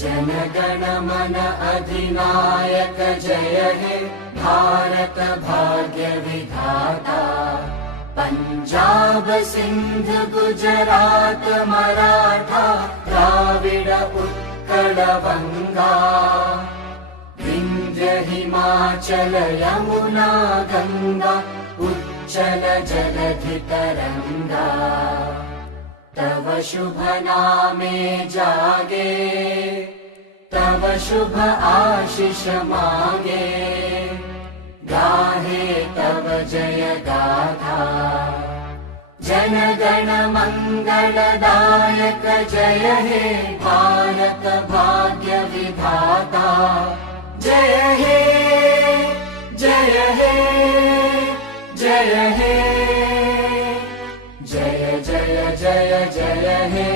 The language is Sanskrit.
जनगण मन अधिनायक जय हे भारत भाग्य विधाता। पंजाब सिंध गुजरात मराठा द्राविड उत्कल बंगा। विंध्य हिमाचल यमुना गंगा उच्चल जलधि तरंगा। तव शुभ नामे जागे तव शुभ आशीष मांगे। गाहे तव जय गाथा जन गण मंगलदायक जय हे भारत भाग्य विधाता। जय हे जय हे जय हे जय जय जय जय हे